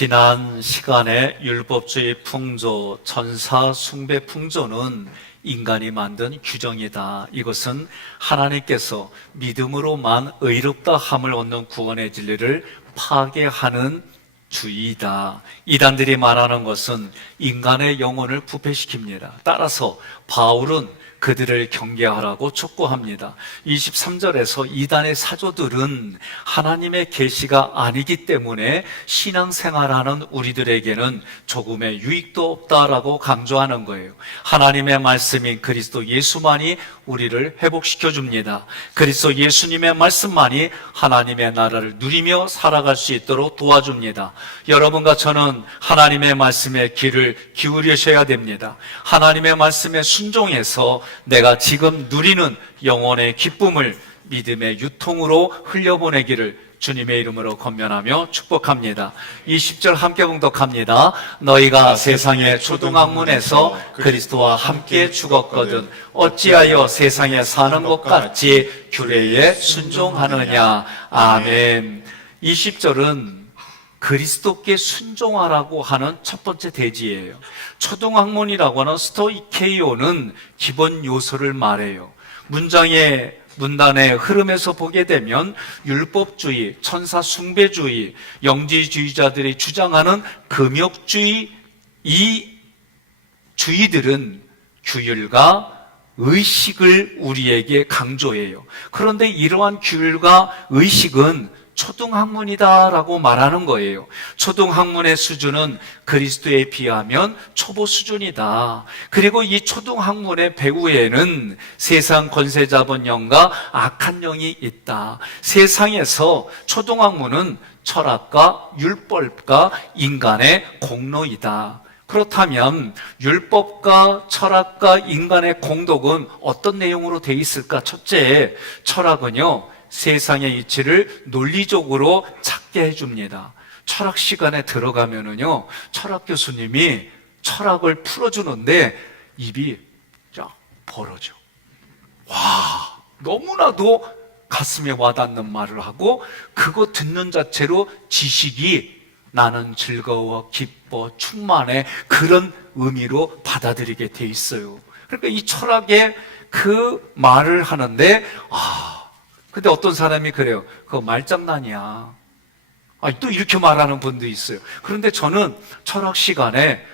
지난 시간에 율법주의 풍조, 천사 숭배 풍조는 인간이 만든 규정이다. 이것은 하나님께서 믿음으로만 의롭다 함을 얻는 구원의 진리를 파괴하는 주의이다. 이단들이 말하는 것은 인간의 영혼을 부패시킵니다. 따라서 바울은 그들을 경계하라고 촉구합니다. 23절에서 이단의 사조들은 하나님의 계시가 아니기 때문에 신앙생활하는 우리들에게는 조금의 유익도 없다라고 강조하는 거예요. 하나님의 말씀인 그리스도 예수만이 우리를 회복시켜 줍니다. 그리스도 예수님의 말씀만이 하나님의 나라를 누리며 살아갈 수 있도록 도와줍니다. 여러분과 저는 하나님의 말씀에 귀를 기울이셔야 됩니다. 하나님의 말씀에 순종해서 내가 지금 누리는 영혼의 기쁨을 믿음의 유통으로 흘려보내기를 주님의 이름으로 권면하며 축복합니다. 20절 함께 봉독합니다. 너희가 세상의 초등학문에서 그리스도와 함께 죽었거든 어찌하여 세상에 사는 것 같이 규례에 순종하느냐. 아멘. 20절은 그리스도께 순종하라고 하는 첫 번째 대지예요. 초등학문이라고 하는 스토이케이오는 기본 요소를 말해요. 문단의 흐름에서 보게 되면 율법주의, 천사 숭배주의, 영지주의자들이 주장하는 금욕주의, 이 주의들은 규율과 의식을 우리에게 강조해요. 그런데 이러한 규율과 의식은 초등학문이다라고 말하는 거예요. 초등학문의 수준은 그리스도에 비하면 초보 수준이다. 그리고 이 초등학문의 배후에는 세상 권세 잡은 영과 악한 영이 있다. 세상에서 초등학문은 철학과 율법과 인간의 공로이다. 그렇다면 율법과 철학과 인간의 공덕은 어떤 내용으로 되어 있을까? 첫째, 철학은요, 세상의 이치를 논리적으로 찾게 해줍니다. 철학 시간에 들어가면은요, 철학 교수님이 철학을 풀어주는데 입이 쫙 벌어져. 와, 너무나도 가슴에 와닿는 말을 하고 그거 듣는 자체로 지식이 나는 즐거워, 기뻐, 충만해 그런 의미로 받아들이게 돼 있어요. 그러니까 이 철학의 그 말을 하는데 근데 어떤 사람이 그래요. 그거 말장난이야. 또 이렇게 말하는 분도 있어요. 그런데 저는 철학 시간에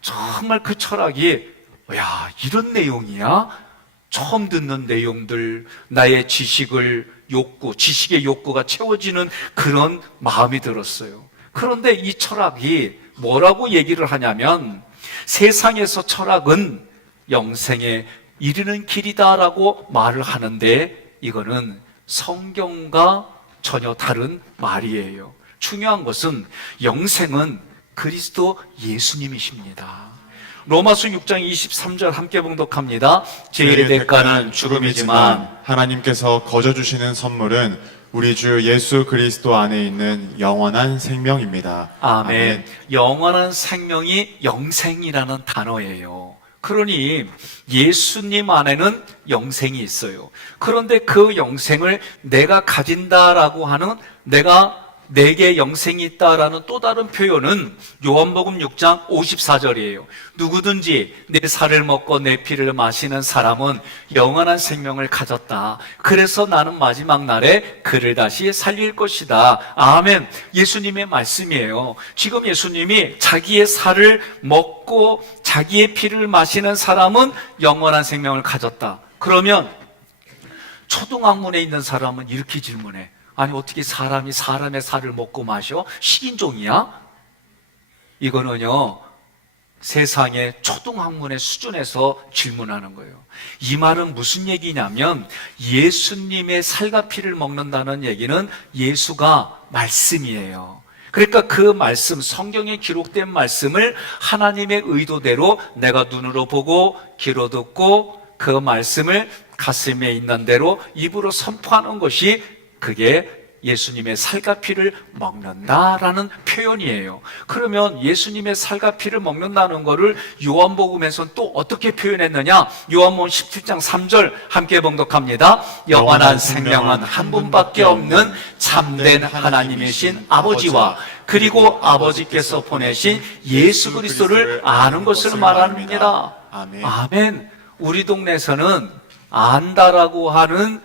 정말 그 철학이 이런 내용이야? 처음 듣는 내용들, 나의 지식의 욕구가 채워지는 그런 마음이 들었어요. 그런데 이 철학이 뭐라고 얘기를 하냐면 세상에서 철학은 영생에 이르는 길이다라고 말을 하는데 이거는 성경과 전혀 다른 말이에요. 중요한 것은 영생은 그리스도 예수님이십니다. 로마서 6장 23절 함께 봉독합니다. 제1의 대가는 죽음이지만 하나님께서 거저 주시는 선물은 우리 주 예수 그리스도 안에 있는 영원한 생명입니다. 아멘. 영원한 생명이 영생이라는 단어예요. 그러니 예수님 안에는 영생이 있어요. 그런데 그 영생을 내가 가진다라고 하는 내게 영생이 있다라는 또 다른 표현은 요한복음 6장 54절이에요. 누구든지 내 살을 먹고 내 피를 마시는 사람은 영원한 생명을 가졌다. 그래서 나는 마지막 날에 그를 다시 살릴 것이다. 아멘. 예수님의 말씀이에요. 지금 예수님이 자기의 살을 먹고 자기의 피를 마시는 사람은 영원한 생명을 가졌다. 그러면 초등학문에 있는 사람은 이렇게 질문해. 아니 어떻게 사람이 사람의 살을 먹고 마셔? 식인종이야? 이거는요 세상의 초등학문의 수준에서 질문하는 거예요. 이 말은 무슨 얘기냐면 예수님의 살과 피를 먹는다는 얘기는 예수가 말씀이에요. 그러니까 그 말씀, 성경에 기록된 말씀을 하나님의 의도대로 내가 눈으로 보고 귀로 듣고 그 말씀을 가슴에 있는 대로 입으로 선포하는 것이 그게 예수님의 살과 피를 먹는다라는 표현이에요. 그러면 예수님의 살과 피를 먹는다는 것을 요한복음에서는 또 어떻게 표현했느냐? 요한복음 17장 3절 함께 봉독합니다. 영원한 생명은 한 분밖에 없는 참된 하나님이신 아버지와 그리고 아버지께서 보내신 예수 그리스도를 아는 것을 말합니다. 아멘. 아멘. 우리 동네에서는 안다라고 하는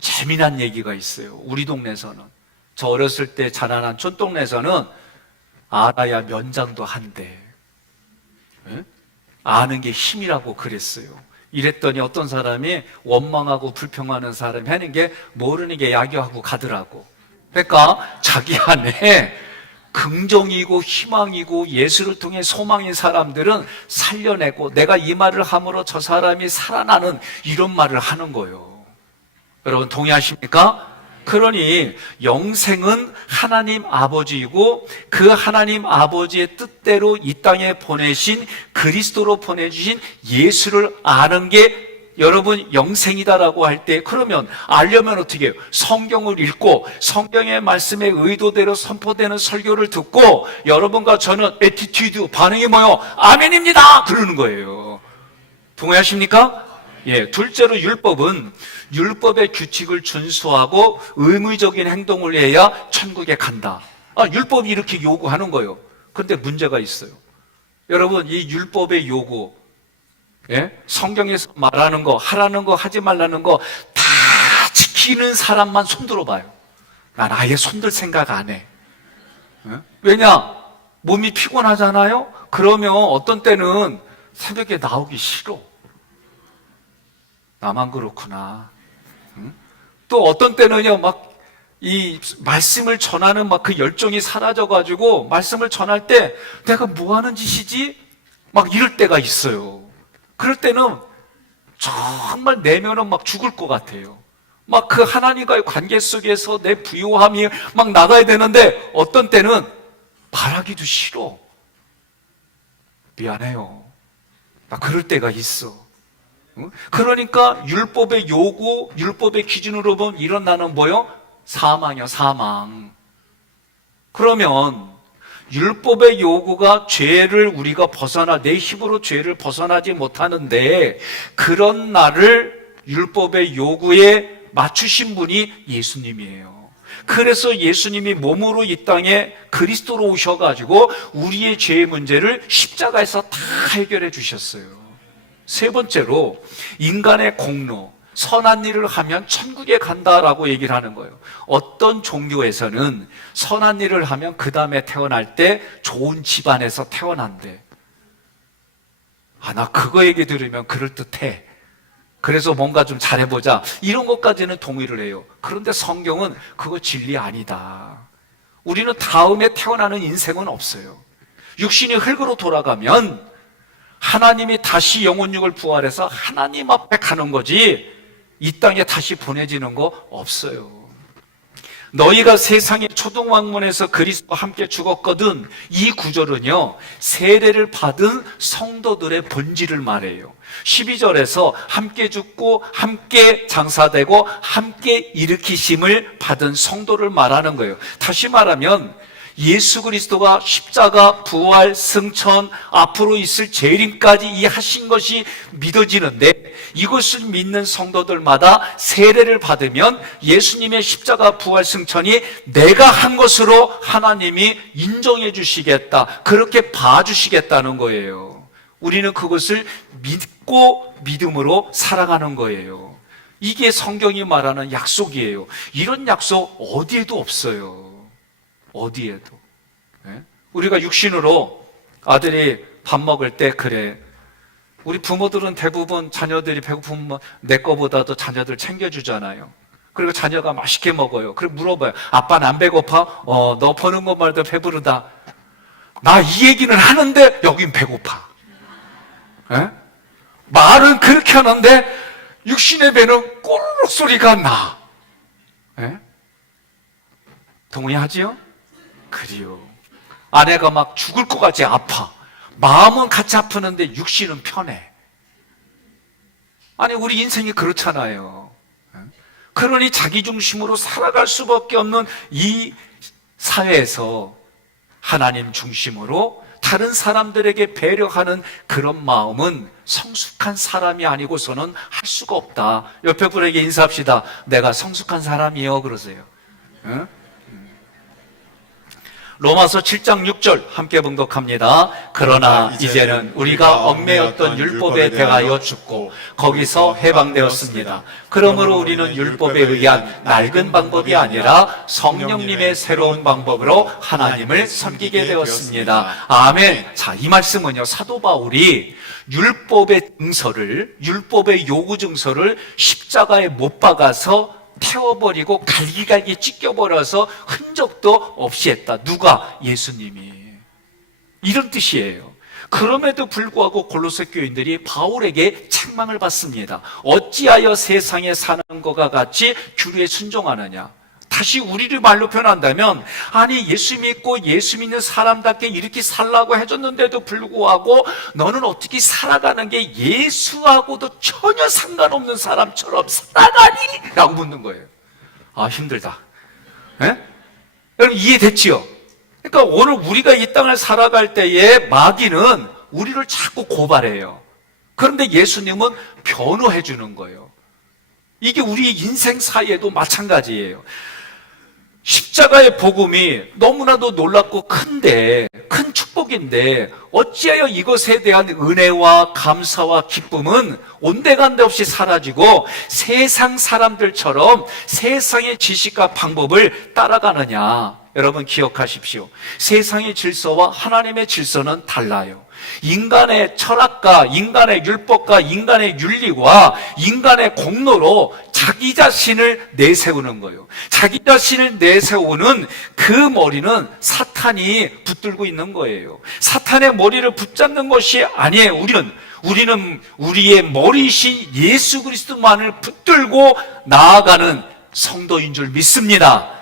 재미난 얘기가 있어요. 우리 동네에서는. 저 어렸을 때 자라난 촌동네에서는 알아야 면장도 한대. 예? 아는 게 힘이라고 그랬어요. 이랬더니 어떤 사람이 원망하고 불평하는 사람이 하는 게 모르는 게 야기하고 가더라고. 그러니까 자기 안에 긍정이고 희망이고 예수를 통해 소망인 사람들은 살려내고 내가 이 말을 함으로 저 사람이 살아나는 이런 말을 하는 거예요. 여러분 동의하십니까? 그러니 영생은 하나님 아버지이고 그 하나님 아버지의 뜻대로 이 땅에 보내신 그리스도로 보내주신 예수를 아는 게 여러분 영생이다라고 할 때 그러면 알려면 어떻게 해요? 성경을 읽고 성경의 말씀의 의도대로 선포되는 설교를 듣고 여러분과 저는 애티튜드 반응이 뭐요? 아멘입니다! 그러는 거예요. 동의하십니까? 예, 둘째로 율법은 율법의 규칙을 준수하고 의무적인 행동을 해야 천국에 간다. 율법이 이렇게 요구하는 거예요. 그런데 문제가 있어요. 여러분, 이 율법의 요구, 예? 성경에서 말하는 거, 하라는 거, 하지 말라는 거 다 지키는 사람만 손들어 봐요. 난 아예 손들 생각 안 해. 예? 왜냐? 몸이 피곤하잖아요? 그러면 어떤 때는 새벽에 나오기 싫어. 나만 그렇구나. 응? 또 어떤 때는요, 막, 이 말씀을 전하는 막 그 열정이 사라져가지고, 말씀을 전할 때 내가 뭐 하는 짓이지? 막 이럴 때가 있어요. 그럴 때는 정말 내면은 막 죽을 것 같아요. 막 그 하나님과의 관계 속에서 내 부요함이 막 나가야 되는데, 어떤 때는 말하기도 싫어. 미안해요. 나 그럴 때가 있어. 그러니까 율법의 요구, 율법의 기준으로 보면 일어나는 뭐요? 사망이요, 사망. 그러면 율법의 요구가 죄를 우리가 내 힘으로 죄를 벗어나지 못하는데 그런 나를 율법의 요구에 맞추신 분이 예수님이에요. 그래서 예수님이 몸으로 이 땅에 그리스도로 오셔가지고 우리의 죄의 문제를 십자가에서 다 해결해 주셨어요. 세 번째로 인간의 공로, 선한 일을 하면 천국에 간다라고 얘기를 하는 거예요. 어떤 종교에서는 선한 일을 하면 그 다음에 태어날 때 좋은 집안에서 태어난대. 나 그거 얘기 들으면 그럴듯해. 그래서 뭔가 좀 잘해보자. 이런 것까지는 동의를 해요. 그런데 성경은 그거 진리 아니다. 우리는 다음에 태어나는 인생은 없어요. 육신이 흙으로 돌아가면 하나님이 다시 영혼육을 부활해서 하나님 앞에 가는 거지 이 땅에 다시 보내지는 거 없어요. 너희가 세상의 초등왕문에서 그리스도와 함께 죽었거든. 이 구절은요, 세례를 받은 성도들의 본질을 말해요. 12절에서 함께 죽고 함께 장사되고 함께 일으키심을 받은 성도를 말하는 거예요. 다시 말하면 예수 그리스도가 십자가, 부활, 승천, 앞으로 있을 재림까지 이 하신 것이 믿어지는데 이것을 믿는 성도들마다 세례를 받으면 예수님의 십자가, 부활, 승천이 내가 한 것으로 하나님이 인정해 주시겠다. 그렇게 봐주시겠다는 거예요. 우리는 그것을 믿고 믿음으로 살아가는 거예요. 이게 성경이 말하는 약속이에요. 이런 약속 어디에도 없어요. 어디에도. 네? 우리가 육신으로 아들이 밥 먹을 때 그래. 우리 부모들은 대부분 자녀들이 배고프면 내 거보다도 자녀들 챙겨주잖아요. 그리고 자녀가 맛있게 먹어요. 그리고 물어봐요. 아빠는 안 배고파? 너 버는 것만 해도 배부르다. 나 이 얘기는 하는데 여긴 배고파. 네? 말은 그렇게 하는데 육신의 배는 꼬르륵 소리가 나. 네? 동의하지요? 그래요. 아내가 막 죽을 것 같이 아파. 마음은 같이 아프는데 육신은 편해. 아니 우리 인생이 그렇잖아요. 그러니 자기 중심으로 살아갈 수밖에 없는 이 사회에서 하나님 중심으로 다른 사람들에게 배려하는 그런 마음은 성숙한 사람이 아니고서는 할 수가 없다. 옆에 분에게 인사합시다. 내가 성숙한 사람이요 그러세요. 응? 로마서 7장 6절 함께 봉독합니다. 그러나 이제는 우리가 얽매였던 율법에 대하여 죽고 거기서 해방되었습니다. 그러므로 우리는 율법에 의한 낡은 방법이 아니라 성령님의 새로운 방법으로 하나님을 섬기게 되었습니다. 아멘. 자, 이 말씀은요, 사도 바울이 율법의 증서를, 율법의 요구 증서를 십자가에 못 박아서 태워버리고 갈기갈기 찢겨버려서 흔적도 없이 했다. 누가? 예수님이. 이런 뜻이에요. 그럼에도 불구하고 골로새 교인들이 바울에게 책망을 받습니다. 어찌하여 세상에 사는 것과 같이 규례에 순종하느냐. 다시 우리를 말로 표현한다면, 아니 예수 믿고 예수 믿는 사람답게 이렇게 살라고 해줬는데도 불구하고 너는 어떻게 살아가는 게 예수하고도 전혀 상관없는 사람처럼 살아가니? 라고 묻는 거예요. 아, 힘들다. 예? 여러분 이해됐지요? 그러니까 오늘 우리가 이 땅을 살아갈 때에 마귀는 우리를 자꾸 고발해요. 그런데 예수님은 변호해 주는 거예요. 이게 우리 인생 사이에도 마찬가지예요. 십자가의 복음이 너무나도 놀랍고 큰데, 큰 축복인데 어찌하여 이것에 대한 은혜와 감사와 기쁨은 온데간데 없이 사라지고 세상 사람들처럼 세상의 지식과 방법을 따라가느냐. 여러분 기억하십시오. 세상의 질서와 하나님의 질서는 달라요. 인간의 철학과 인간의 율법과 인간의 윤리와 인간의 공로로 자기 자신을 내세우는 거예요. 자기 자신을 내세우는 그 머리는 사탄이 붙들고 있는 거예요. 사탄의 머리를 붙잡는 것이 아니에요. 우리는 우리의 머리이신 예수 그리스도만을 붙들고 나아가는 성도인 줄 믿습니다.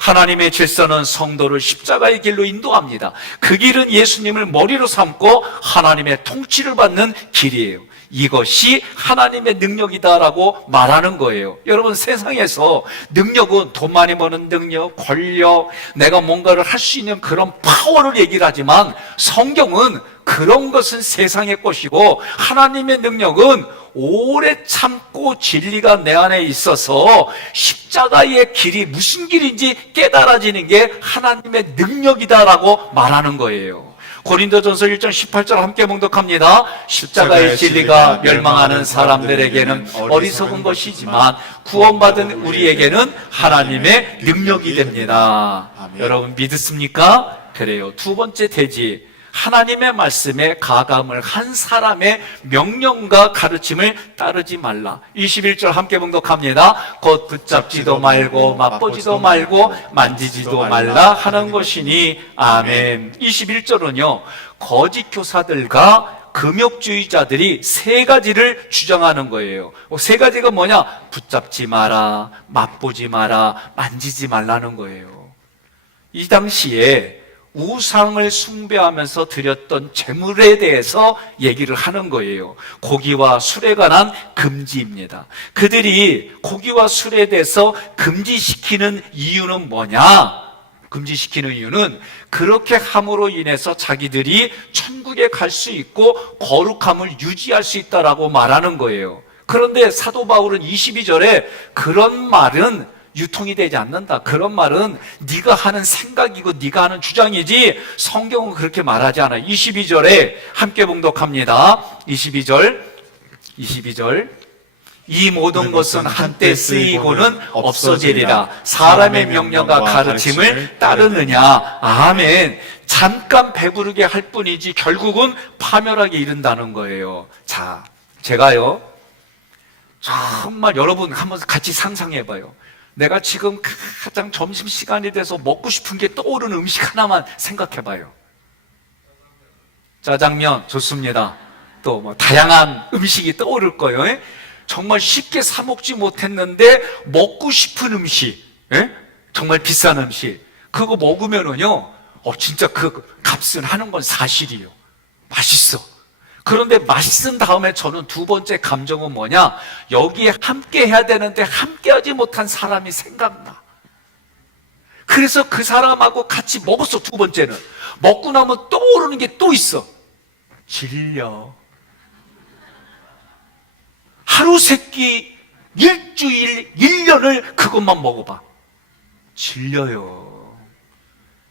하나님의 질서는 성도를 십자가의 길로 인도합니다. 그 길은 예수님을 머리로 삼고 하나님의 통치를 받는 길이에요. 이것이 하나님의 능력이다라고 말하는 거예요. 여러분 세상에서 능력은 돈 많이 버는 능력, 권력, 내가 뭔가를 할 수 있는 그런 파워를 얘기를 하지만 성경은 그런 것은 세상의 것이고 하나님의 능력은 오래 참고 진리가 내 안에 있어서 십자가의 길이 무슨 길인지 깨달아지는 게 하나님의 능력이다라고 말하는 거예요. 고린도전서 1장 18절 함께 봉독합니다. 십자가의 진리가 멸망하는 사람들에게는 어리석은 것이지만 구원받은 우리에게는 하나님의 능력이 됩니다. 아멘. 여러분 믿습니까? 그래요. 두 번째 대지, 하나님의 말씀에 가감을 한 사람의 명령과 가르침을 따르지 말라. 21절 함께 봉독합니다. 곧 붙잡지도 말고 맛보지도 말고 만지지도 말라 하는 것이니 아멘. 21절은요, 거짓 교사들과 금욕주의자들이 세 가지를 주장하는 거예요. 세 가지가 뭐냐? 붙잡지 마라, 맛보지 마라, 만지지 말라는 거예요. 이 당시에 우상을 숭배하면서 드렸던 제물에 대해서 얘기를 하는 거예요. 고기와 술에 관한 금지입니다. 그들이 고기와 술에 대해서 금지시키는 이유는 뭐냐? 금지시키는 이유는 그렇게 함으로 인해서 자기들이 천국에 갈 수 있고 거룩함을 유지할 수 있다라고 말하는 거예요. 그런데 사도 바울은 22절에 그런 말은 유통이 되지 않는다. 그런 말은 네가 하는 생각이고 네가 하는 주장이지 성경은 그렇게 말하지 않아요. 22절에 함께 봉독합니다. 22절 이 모든 것은 한때 쓰이고는 없어지리라. 사람의 명령과 가르침을 따르느냐. 아멘. 잠깐 배부르게 할 뿐이지 결국은 파멸하게 이른다는 거예요. 자, 제가요 정말 여러분 한번 같이 상상해봐요. 내가 지금 가장 점심시간이 돼서 먹고 싶은 게 떠오르는 음식 하나만 생각해봐요. 짜장면 좋습니다. 또 뭐 다양한 음식이 떠오를 거예요. 예? 정말 쉽게 사 먹지 못했는데 먹고 싶은 음식, 예? 정말 비싼 음식, 그거 먹으면은요, 진짜 그 값은 하는 건 사실이에요. 맛있어. 그런데 맛있은 다음에 저는 두 번째 감정은 뭐냐? 여기에 함께 해야 되는데 함께하지 못한 사람이 생각나. 그래서 그 사람하고 같이 먹었어. 두 번째는 먹고 나면 떠오르는 게 또 있어. 질려. 하루 세끼 일주일 1년을 그것만 먹어봐. 질려요.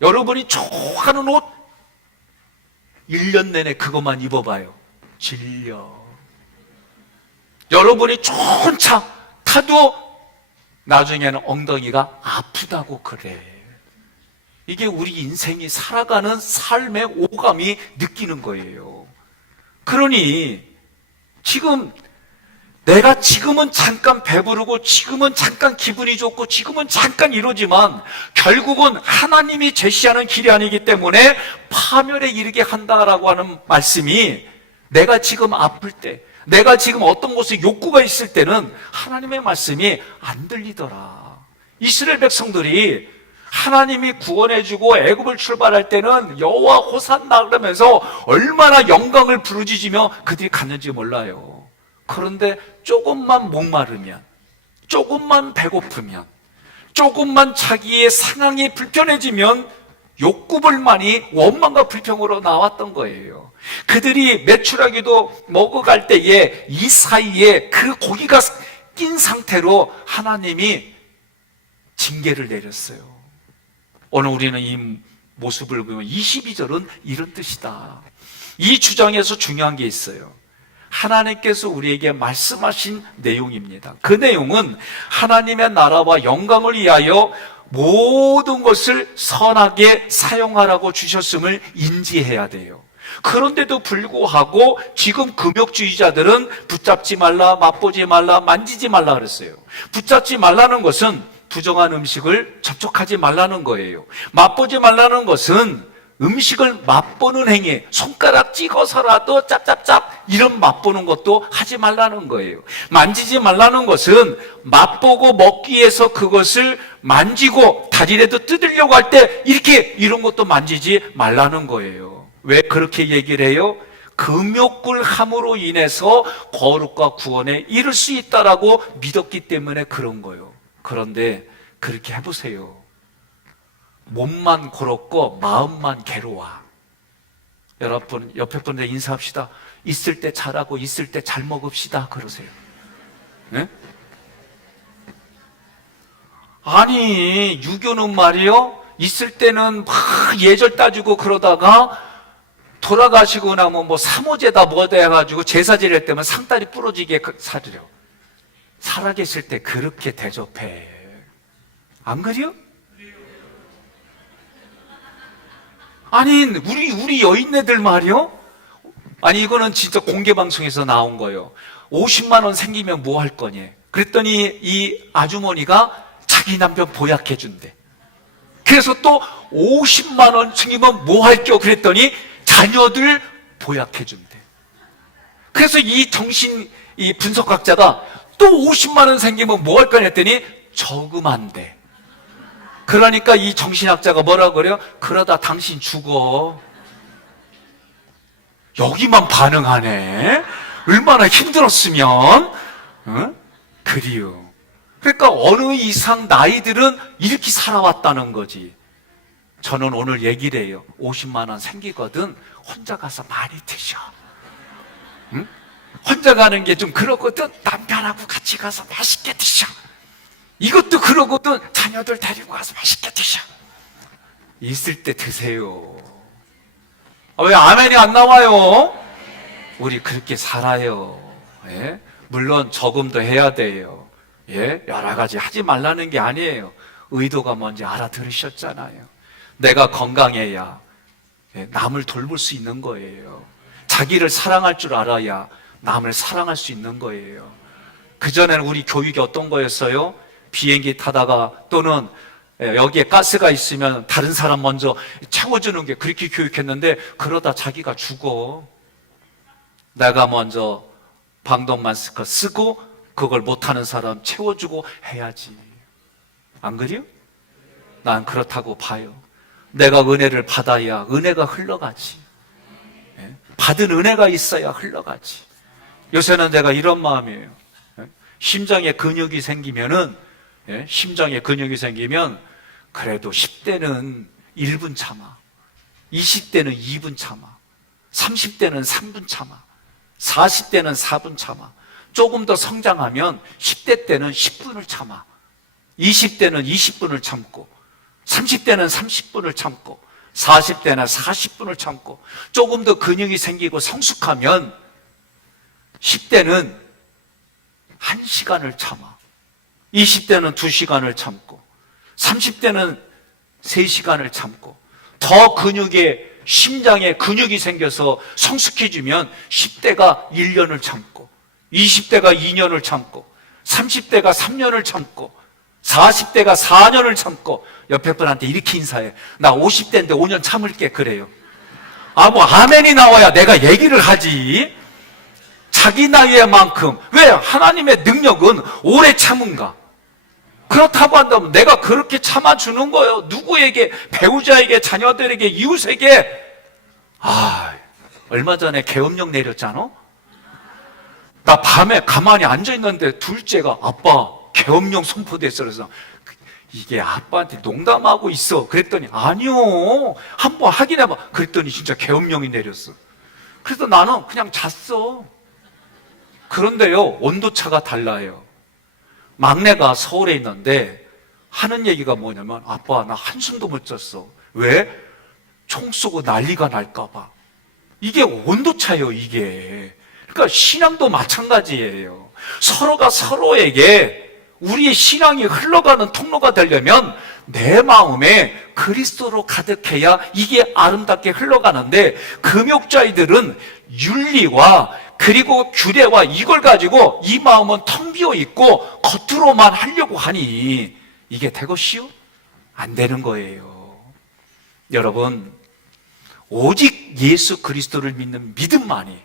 여러분이 좋아하는 옷 1년 내내 그것만 입어봐요. 질려. 여러분이 좋은 차 타도 나중에는 엉덩이가 아프다고 그래. 이게 우리 인생이 살아가는 삶의 오감이 느끼는 거예요. 그러니 내가 지금은 잠깐 배부르고 지금은 잠깐 기분이 좋고 지금은 잠깐 이러지만 결국은 하나님이 제시하는 길이 아니기 때문에 파멸에 이르게 한다라고 하는 말씀이 내가 지금 아플 때, 내가 지금 어떤 곳에 욕구가 있을 때는 하나님의 말씀이 안 들리더라. 이스라엘 백성들이 하나님이 구원해주고 애굽을 출발할 때는 여호와 호산나 그러면서 얼마나 영광을 부르짖으며 그들이 갔는지 몰라요. 그런데 조금만 목마르면, 조금만 배고프면, 조금만 자기의 상황이 불편해지면 욕구불만이 원망과 불평으로 나왔던 거예요. 그들이 메추라기도 먹어갈 때에 이 사이에 그 고기가 낀 상태로 하나님이 징계를 내렸어요. 오늘 우리는 이 모습을 보면 22절은 이런 뜻이다. 이 주장에서 중요한 게 있어요. 하나님께서 우리에게 말씀하신 내용입니다. 그 내용은 하나님의 나라와 영광을 위하여 모든 것을 선하게 사용하라고 주셨음을 인지해야 돼요. 그런데도 불구하고 지금 금욕주의자들은 붙잡지 말라, 맛보지 말라, 만지지 말라 그랬어요. 붙잡지 말라는 것은 부정한 음식을 접촉하지 말라는 거예요. 맛보지 말라는 것은 음식을 맛보는 행위, 손가락 찍어서라도 짭짭짭 이런 맛보는 것도 하지 말라는 거예요. 만지지 말라는 것은 맛보고 먹기 위해서 그것을 만지고 다리라도 뜯으려고 할 때 이렇게 이런 것도 만지지 말라는 거예요. 왜 그렇게 얘기를 해요? 금욕을 함으로 인해서 거룩과 구원에 이를 수 있다라고 믿었기 때문에 그런 거예요. 그런데 그렇게 해보세요. 몸만 고롭고 마음만 괴로워. 여러분 옆에 분들 인사합시다. 있을 때 잘하고 있을 때 잘 먹읍시다 그러세요. 네? 아니 유교는 말이요, 있을 때는 막 예절 따지고 그러다가 돌아가시고 나면 뭐 사모제다 뭐다 해가지고 제사 지낼 때면 상다리 부러지게 사드려. 살아계실 때 그렇게 대접해. 안 그래요? 아니 우리 여인네들 말이요, 아니 이거는 진짜 공개방송에서 나온 거예요. 50만 원 생기면 뭐 할 거니? 그랬더니 이 아주머니가 자기 남편 보약해 준대. 그래서 또 50만 원 생기면 뭐 할겨? 그랬더니 자녀들 보약해 준대. 그래서 이 이 분석학자가 또 50만 원 생기면 뭐 할 거냐 했더니 저금한대. 그러니까 이 정신학자가 뭐라고 그래요? 그러다 당신 죽어. 여기만 반응하네. 얼마나 힘들었으면. 응? 그리요. 그러니까 어느 이상 나이들은 이렇게 살아왔다는 거지. 저는 오늘 얘기를 해요. 50만 원 생기거든 혼자 가서 많이 드셔. 응? 혼자 가는 게 좀 그러거든 남편하고 같이 가서 맛있게 드셔. 이것도 그러거든 자녀들 데리고 가서 맛있게 드셔. 있을 때 드세요. 왜 아멘이 안 나와요? 우리 그렇게 살아요. 예? 물론 저금도 해야 돼요. 예? 여러 가지 하지 말라는 게 아니에요. 의도가 뭔지 알아들으셨잖아요. 내가 건강해야 남을 돌볼 수 있는 거예요. 자기를 사랑할 줄 알아야 남을 사랑할 수 있는 거예요. 그전에는 우리 교육이 어떤 거였어요? 비행기 타다가 또는 여기에 가스가 있으면 다른 사람 먼저 채워주는 게, 그렇게 교육했는데 그러다 자기가 죽어. 내가 먼저 방독 마스크 쓰고 그걸 못하는 사람 채워주고 해야지. 안 그래요? 난 그렇다고 봐요. 내가 은혜를 받아야 은혜가 흘러가지. 받은 은혜가 있어야 흘러가지. 요새는 내가 이런 마음이에요. 심장에 근육이 생기면은, 심장에 근육이 생기면 그래도 10대는 1분 참아, 20대는 2분 참아, 30대는 3분 참아, 40대는 4분 참아, 조금 더 성장하면 10대 때는 10분을 참아, 20대는 20분을 참고, 30대는 30분을 참고, 40대는 40분을 참고, 조금 더 근육이 생기고 성숙하면 10대는 1시간을 참아, 20대는 2시간을 참고, 30대는 3시간을 참고, 더 근육에, 심장에 근육이 생겨서 성숙해지면 10대가 1년을 참고, 20대가 2년을 참고, 30대가 3년을 참고, 40대가 4년을 참고, 옆에 분한테 이렇게 인사해. 나 50대인데 5년 참을게. 그래요. 뭐 아멘이 나와야 내가 얘기를 하지. 자기 나이에 만큼. 왜? 하나님의 능력은 오래 참은가? 그렇다고 한다면 내가 그렇게 참아주는 거예요. 누구에게, 배우자에게, 자녀들에게, 이웃에게. 얼마 전에 계엄령 내렸잖아? 나 밤에 가만히 앉아있는데 둘째가 아빠 계엄령 선포됐어. 그래서 이게 아빠한테 농담하고 있어. 그랬더니 아니요, 한번 확인해봐. 그랬더니 진짜 계엄령이 내렸어. 그래서 나는 그냥 잤어. 그런데요, 온도차가 달라요. 막내가 서울에 있는데 하는 얘기가 뭐냐면, 아빠 나 한숨도 못 잤어. 왜? 총 쏘고 난리가 날까봐. 이게 온도차예요, 이게. 그러니까 신앙도 마찬가지예요. 서로가 서로에게 우리의 신앙이 흘러가는 통로가 되려면 내 마음에 그리스도로 가득해야 이게 아름답게 흘러가는데, 금욕자이들은 윤리와 그리고 규례와 이걸 가지고 이 마음은 텅 비어 있고 겉으로만 하려고 하니 이게 되겠시요? 안 되는 거예요. 여러분, 오직 예수 그리스도를 믿는 믿음만이,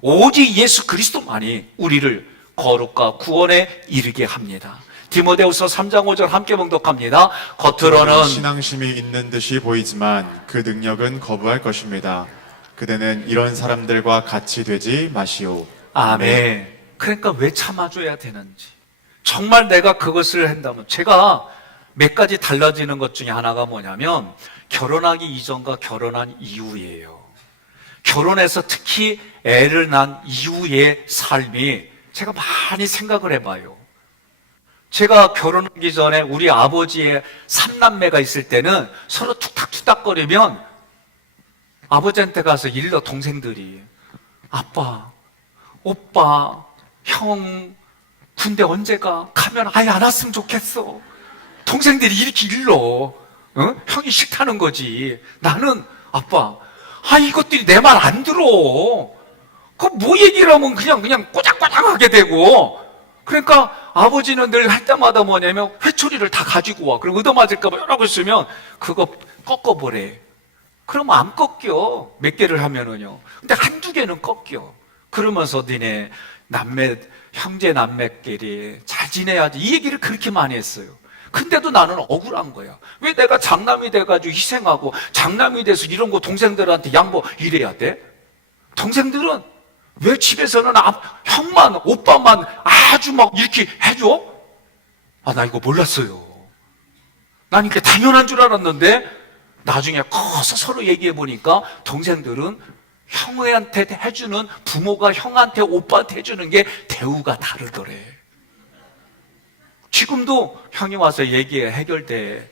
오직 예수 그리스도만이 우리를 거룩과 구원에 이르게 합니다. 디모데후서 3장 5절 함께 봉독합니다. 겉으로는 신앙심이 있는 듯이 보이지만 그 능력은 거부할 것입니다. 그대는 이런 사람들과 같이 되지 마시오. 아멘. 그러니까 왜 참아줘야 되는지. 정말 내가 그것을 한다면, 제가 몇 가지 달라지는 것 중에 하나가 뭐냐면, 결혼하기 이전과 결혼한 이후예요. 결혼해서 특히 애를 낳은 이후의 삶이 제가 많이 생각을 해봐요. 제가 결혼하기 전에 우리 아버지의 3남매가 있을 때는 서로 툭탁툭탁거리면 아버지한테 가서 일러 동생들이, 아빠, 오빠, 형 군대 언제 가? 가면 아예 안 왔으면 좋겠어. 동생들이 이렇게 일러. 형이 싫다는 거지. 나는 아빠, 이것들이 내 말 안 들어. 뭐 얘기를 하면 그냥 꼬작꼬작하게 되고. 그러니까 아버지는 늘 할 때마다 뭐냐면 회초리를 다 가지고 와. 그리고 얻어맞을까봐 이러고 있으면 그거 꺾어보래. 그러면 안 꺾여. 몇 개를 하면은요. 근데 한두 개는 꺾여. 그러면서 니네 남매, 형제 남매끼리 잘 지내야지. 이 얘기를 그렇게 많이 했어요. 근데도 나는 억울한 거야. 왜 내가 장남이 돼가지고 희생하고 장남이 돼서 이런 거 동생들한테 양보 이래야 돼? 동생들은 왜 집에서는 형만, 오빠만 아주 막 이렇게 해줘? 나 이거 몰랐어요. 난 이게 당연한 줄 알았는데 나중에 커서 서로 얘기해 보니까 동생들은 형한테 해주는, 부모가 형한테, 오빠한테 해주는 게 대우가 다르더래. 지금도 형이 와서 얘기해, 해결돼.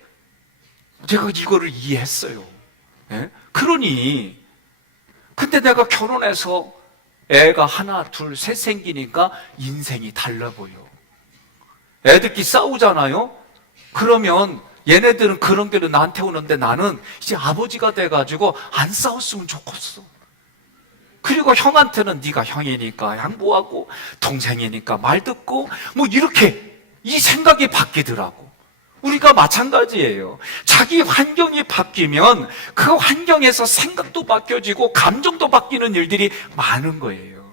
제가 이거를 이해했어요. 예? 그러니, 근데 내가 결혼해서 애가 하나, 둘, 셋 생기니까 인생이 달라 보여. 애들끼리 싸우잖아요? 그러면 얘네들은 그런 게로 나한테 오는데 나는 이제 아버지가 돼가지고 안 싸웠으면 좋겠어. 그리고 형한테는 네가 형이니까 양보하고 동생이니까 말 듣고 뭐 이렇게 이 생각이 바뀌더라고. 우리가 마찬가지예요. 자기 환경이 바뀌면 그 환경에서 생각도 바뀌어지고 감정도 바뀌는 일들이 많은 거예요.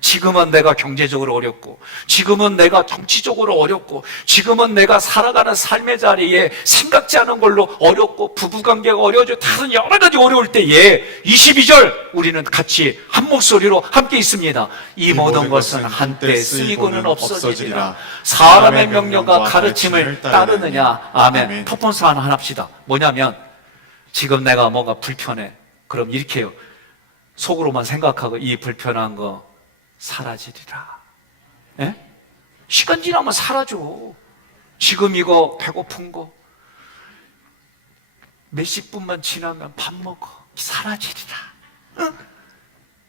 지금은 내가 경제적으로 어렵고, 지금은 내가 정치적으로 어렵고, 지금은 내가 살아가는 삶의 자리에 생각지 않은 걸로 어렵고, 부부관계가 어려워지고, 다른 여러 가지 어려울 때에 22절 우리는 같이 한 목소리로 함께 있습니다. 이 모든 것은 한때 쓰이고는 없어지리라. 사람의 명령과 가르침을 따르느냐. 아멘. 퍼포먼스 하나 합시다. 뭐냐면, 지금 내가 뭔가 불편해. 그럼 이렇게 해요. 속으로만 생각하고 이 불편한 거 사라지리라. 예? 시간 지나면 사라져. 지금 이거 배고픈 거 몇십 분만 지나면 밥 먹어. 사라지리라. 응?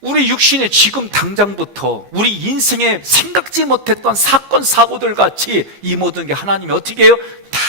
우리 육신에 지금 당장부터 우리 인생에 생각지 못했던 사건 사고들 같이 이 모든 게 하나님이 어떻게 해요? 다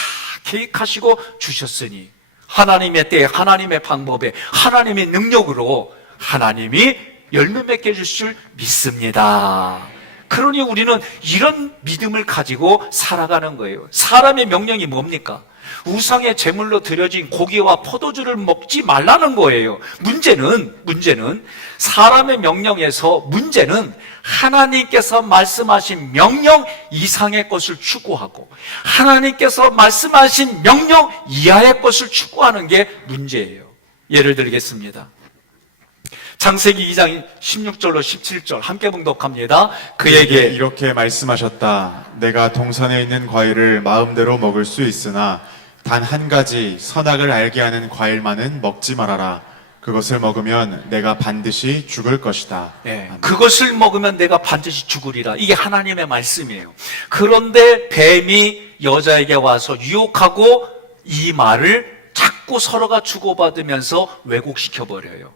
계획하시고 주셨으니 하나님의 때에 하나님의 방법에 하나님의 능력으로 하나님이 열매 맺게 해줄 줄 믿습니다. 그러니 우리는 이런 믿음을 가지고 살아가는 거예요. 사람의 명령이 뭡니까? 우상의 제물로 드려진 고기와 포도주를 먹지 말라는 거예요. 문제는 사람의 명령에서 문제는 하나님께서 말씀하신 명령 이상의 것을 추구하고 하나님께서 말씀하신 명령 이하의 것을 추구하는 게 문제예요. 예를 들겠습니다. 창세기 2장 16절로 17절 함께 봉독합니다. 그에게 이렇게 말씀하셨다. 내가 동산에 있는 과일을 마음대로 먹을 수 있으나 단 한 가지 선악을 알게 하는 과일만은 먹지 말아라. 그것을 먹으면 내가 반드시 죽을 것이다. 네, 그것을 먹으면 내가 반드시 죽으리라. 이게 하나님의 말씀이에요. 그런데 뱀이 여자에게 와서 유혹하고 이 말을 자꾸 서로가 주고받으면서 왜곡시켜버려요.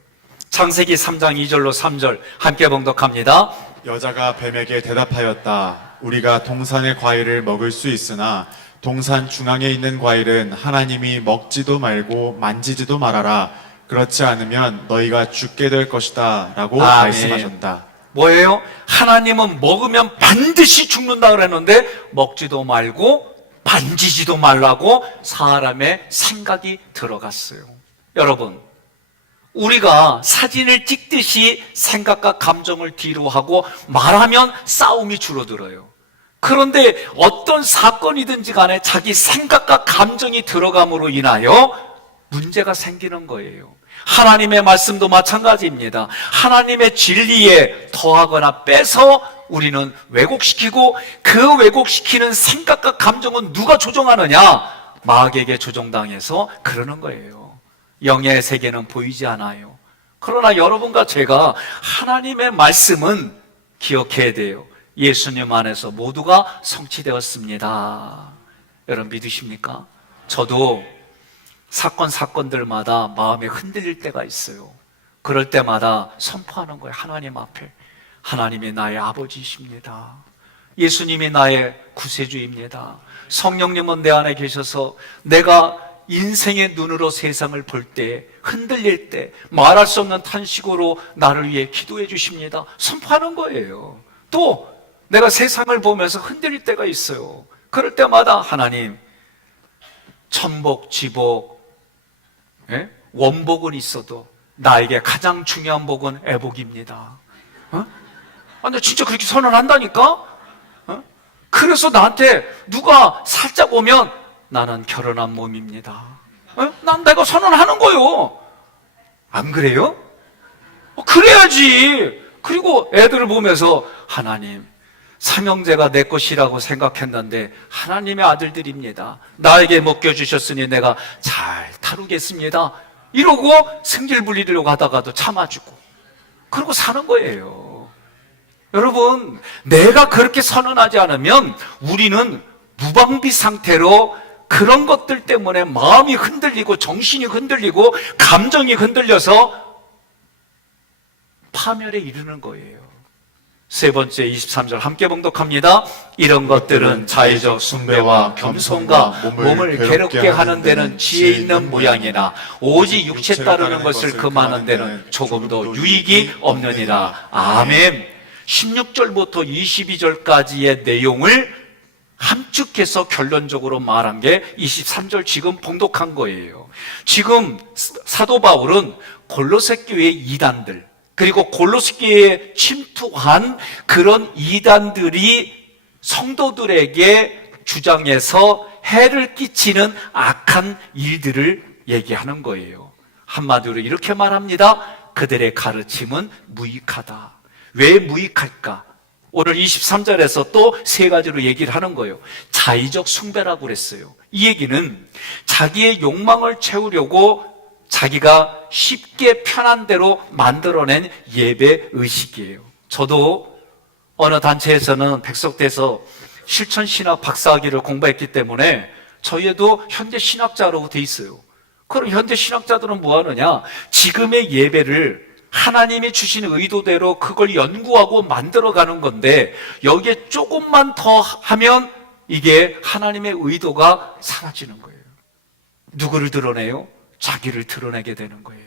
창세기 3장 2절로 3절 함께 봉독합니다. 여자가 뱀에게 대답하였다. 우리가 동산의 과일을 먹을 수 있으나 동산 중앙에 있는 과일은 하나님이 먹지도 말고 만지지도 말아라. 그렇지 않으면 너희가 죽게 될 것이다 라고 말씀하셨다. 뭐예요? 하나님은 먹으면 반드시 죽는다 그랬는데 먹지도 말고 만지지도 말라고 사람의 생각이 들어갔어요. 여러분, 우리가 사진을 찍듯이 생각과 감정을 뒤로 하고 말하면 싸움이 줄어들어요. 그런데 어떤 사건이든지 간에 자기 생각과 감정이 들어감으로 인하여 문제가 생기는 거예요. 하나님의 말씀도 마찬가지입니다. 하나님의 진리에 더하거나 빼서 우리는 왜곡시키고 그 왜곡시키는 생각과 감정은 누가 조종하느냐? 마귀에게 조종당해서 그러는 거예요. 영의 세계는 보이지 않아요. 그러나 여러분과 제가 하나님의 말씀은 기억해야 돼요. 예수님 안에서 모두가 성취되었습니다. 여러분 믿으십니까? 저도 사건들마다 마음이 흔들릴 때가 있어요. 그럴 때마다 선포하는 거예요. 하나님 앞에 하나님이 나의 아버지이십니다. 예수님이 나의 구세주입니다. 성령님은 내 안에 계셔서 내가 인생의 눈으로 세상을 볼 때, 흔들릴 때, 말할 수 없는 탄식으로 나를 위해 기도해 주십니다. 선포하는 거예요. 또 내가 세상을 보면서 흔들릴 때가 있어요. 그럴 때마다 하나님, 천복, 지복, 원복은 있어도 나에게 가장 중요한 복은 애복입니다. 근데 진짜 그렇게 선언한다니까? 그래서 나한테 누가 살짝 오면 나는 결혼한 몸입니다. 난 내가 선언하는 거요. 안 그래요? 그래야지. 그리고 애들을 보면서 하나님, 삼형제가 내 것이라고 생각했는데 하나님의 아들들입니다. 나에게 맡겨주셨으니 내가 잘 다루겠습니다. 이러고 승질 부리려고 하다가도 참아주고 그러고 사는 거예요. 여러분, 내가 그렇게 선언하지 않으면 우리는 무방비 상태로 그런 것들 때문에 마음이 흔들리고 정신이 흔들리고 감정이 흔들려서 파멸에 이르는 거예요. 세 번째 23절 함께 봉독합니다. 이런 것들은 자의적 숭배와 겸손과 몸을 괴롭게 하는 데는 지혜 있는 모양이나 오직 육체 따르는 것을 금하는 데는 조금도 유익이 없느니라. 아멘. 16절부터 22절까지의 내용을 함축해서 결론적으로 말한 게 23절 지금 봉독한 거예요. 지금 사도 바울은 골로새 교회의 이단들, 그리고 골로새교회에 침투한 그런 이단들이 성도들에게 주장해서 해를 끼치는 악한 일들을 얘기하는 거예요. 한마디로 이렇게 말합니다. 그들의 가르침은 무익하다. 왜 무익할까? 오늘 23절에서 또 세 가지로 얘기를 하는 거예요. 자의적 숭배라고 그랬어요. 이 얘기는 자기의 욕망을 채우려고 자기가 쉽게 편한 대로 만들어낸 예배 의식이에요. 저도 어느 단체에서는 백석대에서 실천신학 박사학위를 공부했기 때문에 저희에도 현대 신학자라고 돼 있어요. 그럼 현대 신학자들은 뭐 하느냐? 지금의 예배를 하나님이 주신 의도대로 그걸 연구하고 만들어가는 건데 여기에 조금만 더 하면 이게 하나님의 의도가 사라지는 거예요. 누구를 드러내요? 자기를 드러내게 되는 거예요.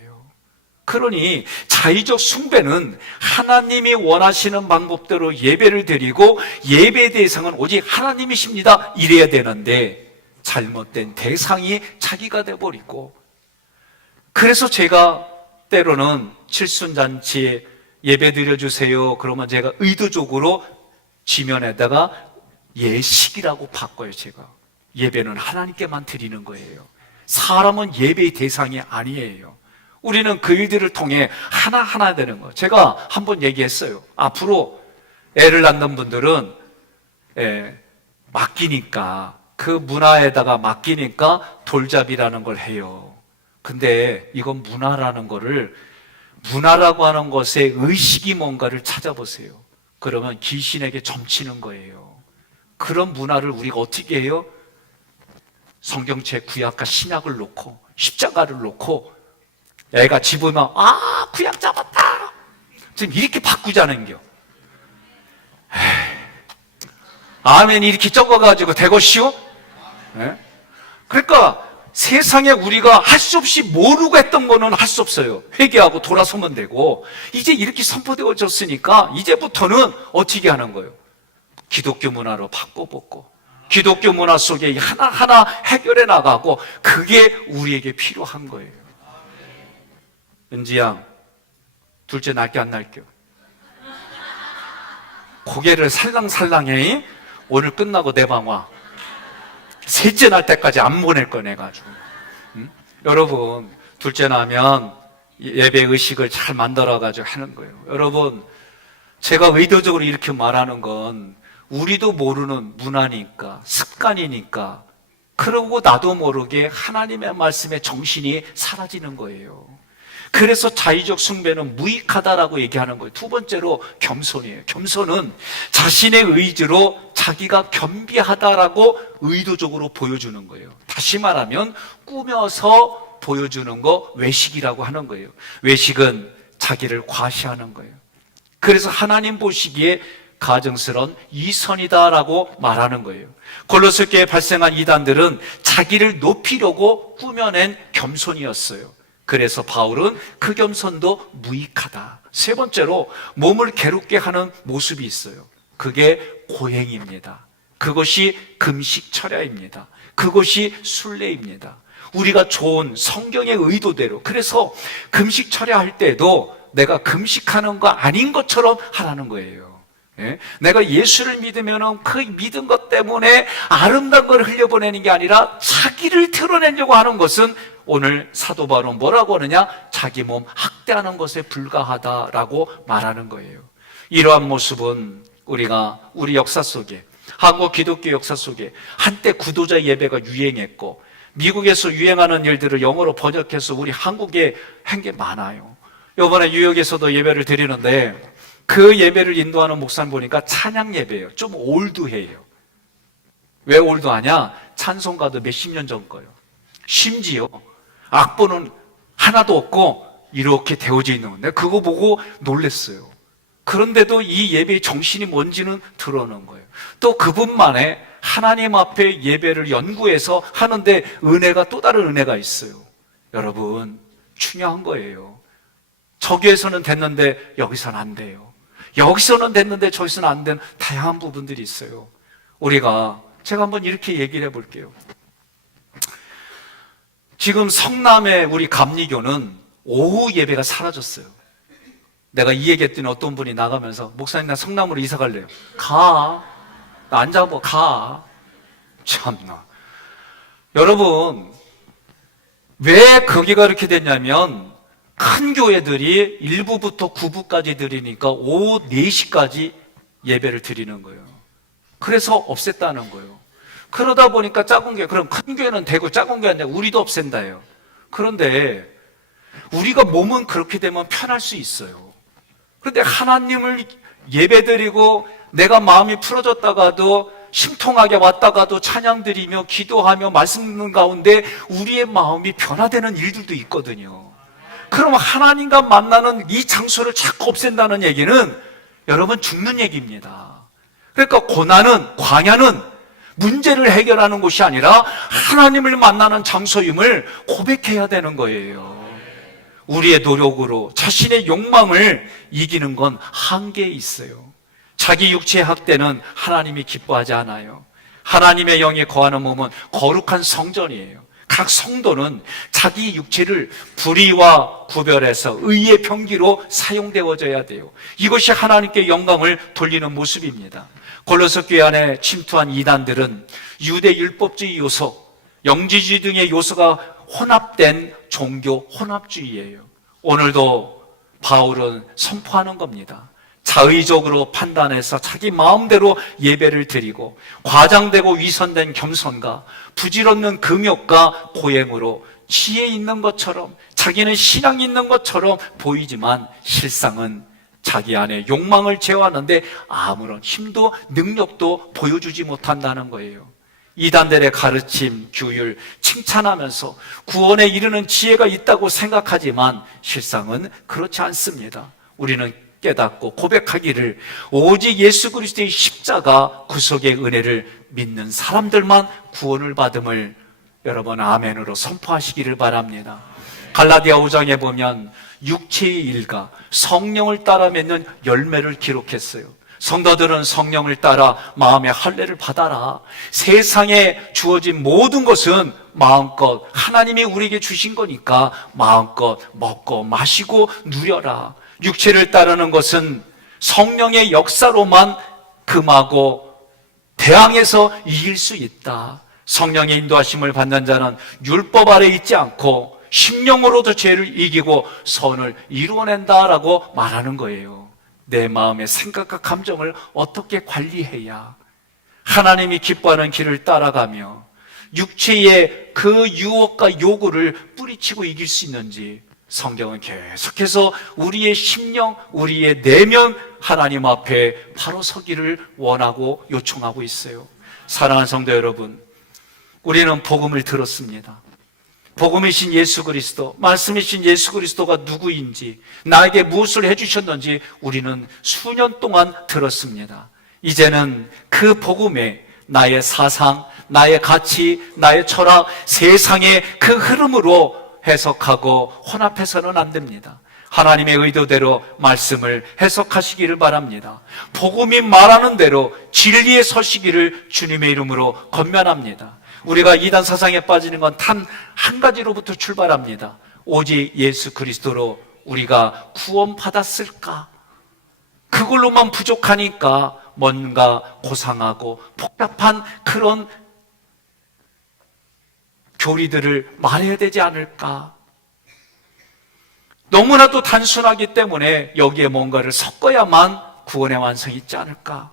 그러니 자의적 숭배는 하나님이 원하시는 방법대로 예배를 드리고 예배의 대상은 오직 하나님이십니다. 이래야 되는데 잘못된 대상이 자기가 돼버리고, 그래서 제가 때로는 칠순잔치에 예배 드려주세요 그러면 제가 의도적으로 지면에다가 예식이라고 바꿔요. 제가 예배는 하나님께만 드리는 거예요. 사람은 예배의 대상이 아니에요. 우리는 그 일들을 통해 하나하나 되는 거예요. 제가 한번 얘기했어요. 앞으로 애를 낳는 분들은 맡기니까, 그 문화에다가 맡기니까 돌잡이라는 걸 해요. 근데 이건 문화라고 하는 것에 의식이 뭔가를 찾아보세요. 그러면 귀신에게 점치는 거예요. 그런 문화를 우리가 어떻게 해요? 성경책 구약과 신약을 놓고 십자가를 놓고 애가 집으면 구약 잡았다 지금 이렇게 바꾸자는 겨. 아멘 이렇게 적어가지고 되것이요? 그러니까 세상에 우리가 할 수 없이 모르고 했던 거는 할 수 없어요. 회개하고 돌아서면 되고, 이제 이렇게 선포되어졌으니까 이제부터는 어떻게 하는 거예요? 기독교 문화로 바꿔보고 기독교 문화 속에 하나하나 해결해 나가고, 그게 우리에게 필요한 거예요. 은지양, 둘째 날게 안 날게요? 고개를 살랑살랑해. 오늘 끝나고 내 방 와. 셋째 날 때까지 안 보낼 거 내가 아주. 응? 여러분, 둘째 나면 예배 의식을 잘 만들어가지고 하는 거예요. 여러분, 제가 의도적으로 이렇게 말하는 건 우리도 모르는 문화니까, 습관이니까, 그러고 나도 모르게 하나님의 말씀에 정신이 사라지는 거예요. 그래서 자의적 숭배는 무익하다라고 얘기하는 거예요. 두 번째로 겸손이에요. 겸손은 자신의 의지로 자기가 겸비하다라고 의도적으로 보여주는 거예요. 다시 말하면 꾸며서 보여주는 거 외식이라고 하는 거예요. 외식은 자기를 과시하는 거예요. 그래서 하나님 보시기에 가증스러운 이선이다라고 말하는 거예요. 골로새교에 발생한 이단들은 자기를 높이려고 꾸며낸 겸손이었어요. 그래서 바울은 그 겸손도 무익하다. 세 번째로 몸을 괴롭게 하는 모습이 있어요. 그게 고행입니다. 그것이 금식철야입니다. 그것이 순례입니다. 우리가 좋은 성경의 의도대로, 그래서 금식철야 할 때도 내가 금식하는 거 아닌 것처럼 하라는 거예요. 내가 예수를 믿으면 그 믿은 것 때문에 아름다운 걸 흘려보내는 게 아니라 자기를 드러내려고 하는 것은 오늘 사도 바울은 뭐라고 하느냐? 자기 몸 학대하는 것에 불과하다라고 말하는 거예요. 이러한 모습은 우리 역사 속에, 한국 기독교 역사 속에 한때 구도자 예배가 유행했고, 미국에서 유행하는 일들을 영어로 번역해서 우리 한국에 한 게 많아요. 이번에 뉴욕에서도 예배를 드리는데 그 예배를 인도하는 목사님 보니까 찬양 예배예요. 좀 올드해요. 왜 올드하냐? 찬송가도 몇십 년 전 거예요. 심지어 악보는 하나도 없고 이렇게 되어져 있는 건데 그거 보고 놀랐어요. 그런데도 이 예배의 정신이 뭔지는 드러난 거예요. 또 그분만의 하나님 앞에 예배를 연구해서 하는데 은혜가 또 다른 은혜가 있어요. 여러분, 중요한 거예요. 저기에서는 됐는데 여기서는 안 돼요. 여기서는 됐는데 저기서는 안 되는 다양한 부분들이 있어요. 제가 한번 이렇게 얘기를 해볼게요. 지금 성남의 우리 감리교는 오후 예배가 사라졌어요. 내가 이 얘기했더니 어떤 분이 나가면서 목사님 나 성남으로 이사 갈래요. 가. 나 안 잡아. 가. 참나. 여러분 왜 거기가 이렇게 됐냐면 큰 교회들이 1부부터 9부까지 드리니까 오후 4시까지 예배를 드리는 거예요. 그래서 없앴다는 거예요. 그러다 보니까 작은 교회, 그럼 큰 교회는 되고 작은 교회는 되고 우리도 없앤다요. 그런데 우리가 몸은 그렇게 되면 편할 수 있어요. 그런데 하나님을 예배드리고 내가 마음이 풀어졌다가도 심통하게 왔다가도 찬양 드리며 기도하며 말씀 듣는 가운데 우리의 마음이 변화되는 일들도 있거든요. 그럼 하나님과 만나는 이 장소를 자꾸 없앤다는 얘기는 여러분 죽는 얘기입니다. 그러니까 고난은, 광야는 문제를 해결하는 곳이 아니라 하나님을 만나는 장소임을 고백해야 되는 거예요. 우리의 노력으로 자신의 욕망을 이기는 건 한계에 있어요. 자기 육체의 학대는 하나님이 기뻐하지 않아요. 하나님의 영에 거하는 몸은 거룩한 성전이에요. 각 성도는 자기 육체를 불의와 구별해서 의의 병기로 사용되어져야 돼요. 이것이 하나님께 영광을 돌리는 모습입니다. 골로새 교회 안에 침투한 이단들은 유대 율법주의 요소, 영지주의 등의 요소가 혼합된 종교 혼합주의예요. 오늘도 바울은 선포하는 겁니다. 자의적으로 판단해서 자기 마음대로 예배를 드리고 과장되고 위선된 겸손과 부질없는 금욕과 고행으로 지혜 있는 것처럼 자기는 신앙이 있는 것처럼 보이지만 실상은 자기 안에 욕망을 제어하는데 아무런 힘도 능력도 보여주지 못한다는 거예요. 이단들의 가르침, 규율, 칭찬하면서 구원에 이르는 지혜가 있다고 생각하지만 실상은 그렇지 않습니다. 우리는 깨닫고 고백하기를 오직 예수 그리스도의 십자가 구속의 은혜를 믿는 사람들만 구원을 받음을 여러분 아멘으로 선포하시기를 바랍니다. 갈라디아 5장에 보면 육체의 일과 성령을 따라 맺는 열매를 기록했어요. 성도들은 성령을 따라 마음의 할례를 받아라. 세상에 주어진 모든 것은 마음껏 하나님이 우리에게 주신 거니까 마음껏 먹고 마시고 누려라. 육체를 따르는 것은 성령의 역사로만 금하고 대항해서 이길 수 있다. 성령의 인도하심을 받는 자는 율법 아래 있지 않고 심령으로도 죄를 이기고 선을 이루어낸다라고 말하는 거예요. 내 마음의 생각과 감정을 어떻게 관리해야 하나님이 기뻐하는 길을 따라가며 육체의 그 유혹과 요구를 뿌리치고 이길 수 있는지 성경은 계속해서 우리의 심령, 우리의 내면 하나님 앞에 바로 서기를 원하고 요청하고 있어요. 사랑하는 성도 여러분, 우리는 복음을 들었습니다. 복음이신 예수 그리스도, 말씀이신 예수 그리스도가 누구인지, 나에게 무엇을 해주셨는지 우리는 수년 동안 들었습니다. 이제는 그 복음에 나의 사상, 나의 가치, 나의 철학, 세상의 그 흐름으로 해석하고 혼합해서는 안 됩니다. 하나님의 의도대로 말씀을 해석하시기를 바랍니다. 복음이 말하는 대로 진리에 서시기를 주님의 이름으로 권면합니다. 우리가 이단 사상에 빠지는 건 단 한 가지로부터 출발합니다. 오직 예수 그리스도로 우리가 구원받았을까? 그걸로만 부족하니까 뭔가 고상하고 복잡한 그런 교리들을 말해야 되지 않을까? 너무나도 단순하기 때문에 여기에 뭔가를 섞어야만 구원의 완성이 있지 않을까?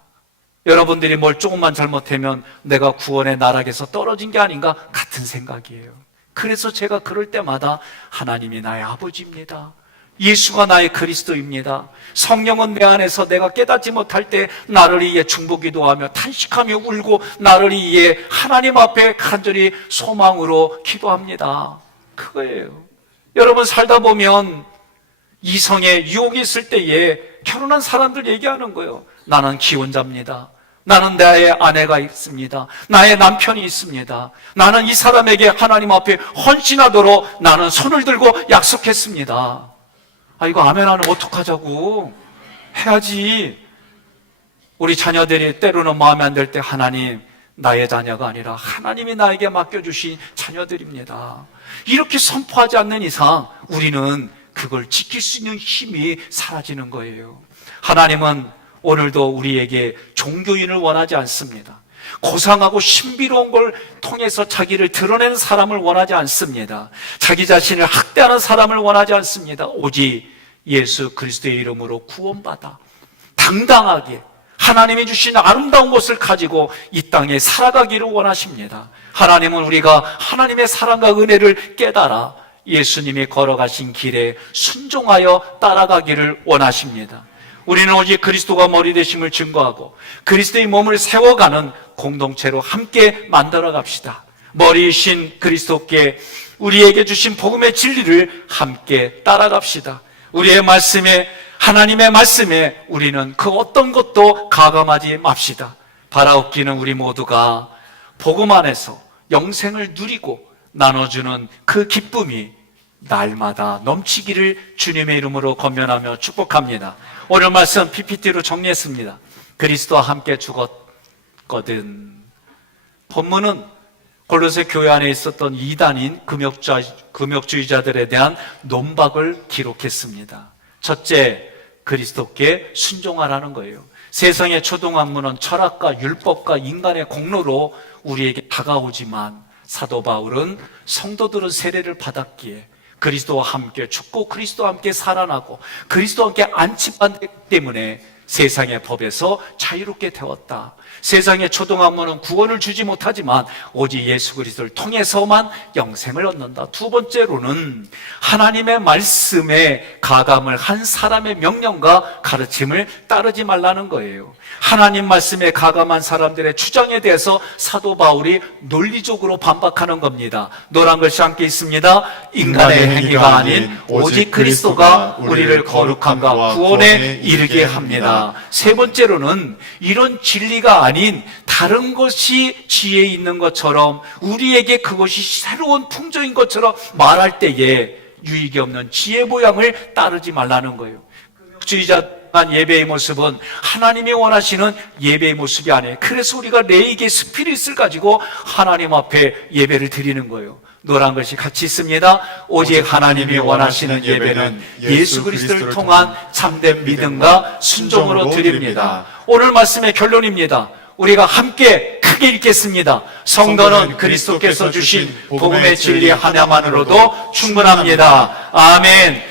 여러분들이 뭘 조금만 잘못하면 내가 구원의 나락에서 떨어진 게 아닌가 같은 생각이에요. 그래서 제가 그럴 때마다 하나님이 나의 아버지입니다. 예수가 나의 그리스도입니다. 성령은 내 안에서 내가 깨닫지 못할 때 나를 위해 중보기도하며 탄식하며 울고 나를 위해 하나님 앞에 간절히 소망으로 기도합니다. 그거예요. 여러분 살다 보면 이성의 유혹이 있을 때에 결혼한 사람들 얘기하는 거예요. 나는 기혼자입니다. 나는 나의 아내가 있습니다. 나의 남편이 있습니다. 나는 이 사람에게 하나님 앞에 헌신하도록 나는 손을 들고 약속했습니다. 아, 이거 아멘 하면 어떡하자고. 해야지. 우리 자녀들이 때로는 마음에 안 들 때 하나님, 나의 자녀가 아니라 하나님이 나에게 맡겨주신 자녀들입니다. 이렇게 선포하지 않는 이상 우리는 그걸 지킬 수 있는 힘이 사라지는 거예요. 하나님은 오늘도 우리에게 종교인을 원하지 않습니다. 고상하고 신비로운 걸 통해서 자기를 드러내는 사람을 원하지 않습니다. 자기 자신을 학대하는 사람을 원하지 않습니다. 오직 예수 그리스도의 이름으로 구원받아 당당하게 하나님이 주신 아름다운 것을 가지고 이 땅에 살아가기를 원하십니다. 하나님은 우리가 하나님의 사랑과 은혜를 깨달아 예수님이 걸어가신 길에 순종하여 따라가기를 원하십니다. 우리는 오직 그리스도가 머리 되심을 증거하고 그리스도의 몸을 세워가는 공동체로 함께 만들어 갑시다. 머리이신 그리스도께 우리에게 주신 복음의 진리를 함께 따라갑시다. 우리의 말씀에, 하나님의 말씀에 우리는 그 어떤 것도 가감하지 맙시다. 바라옵기는 우리 모두가 복음 안에서 영생을 누리고 나눠주는 그 기쁨이 날마다 넘치기를 주님의 이름으로 권면하며 축복합니다. 오늘 말씀 PPT로 정리했습니다. 그리스도와 함께 죽었거든. 본문은 골로새 교회 안에 있었던 이단인 금욕주의자들에 대한 논박을 기록했습니다. 첫째, 그리스도께 순종하라는 거예요. 세상의 초등학문은 철학과 율법과 인간의 공로로 우리에게 다가오지만 사도 바울은 성도들은 세례를 받았기에 그리스도와 함께 죽고 그리스도와 함께 살아나고 그리스도와 함께 안침받기 때문에 세상의 법에서 자유롭게 되었다. 세상의 초등학문은 구원을 주지 못하지만 오직 예수 그리스도를 통해서만 영생을 얻는다. 두 번째로는 하나님의 말씀에 가감을 한 사람의 명령과 가르침을 따르지 말라는 거예요. 하나님 말씀에 가감한 사람들의 주장에 대해서 사도 바울이 논리적으로 반박하는 겁니다. 노란 글씨 함께 있습니다. 인간의 행위가 아닌 오직 그리스도가 우리를 거룩함과 구원에 이르게 합니다. 세 번째로는 이런 진리가 아닌 다른 것이 지혜 있는 것처럼 우리에게 그것이 새로운 풍조인 것처럼 말할 때에 유익이 없는 지혜 모양을 따르지 말라는 거예요. 주의자한 예배의 모습은 하나님이 원하시는 예배의 모습이 아니에요. 그래서 우리가 레이기의 스피릿을 가지고 하나님 앞에 예배를 드리는 거예요. 노란 것이 같이 있습니다. 오직 하나님이 원하시는 예배는 예수 그리스도를 통한 참된 믿음과 순종으로 드립니다. 오늘 말씀의 결론입니다. 우리가 함께 크게 읽겠습니다. 성도는 그리스도께서 주신 복음의 진리 하나만으로도 충분합니다. 아멘.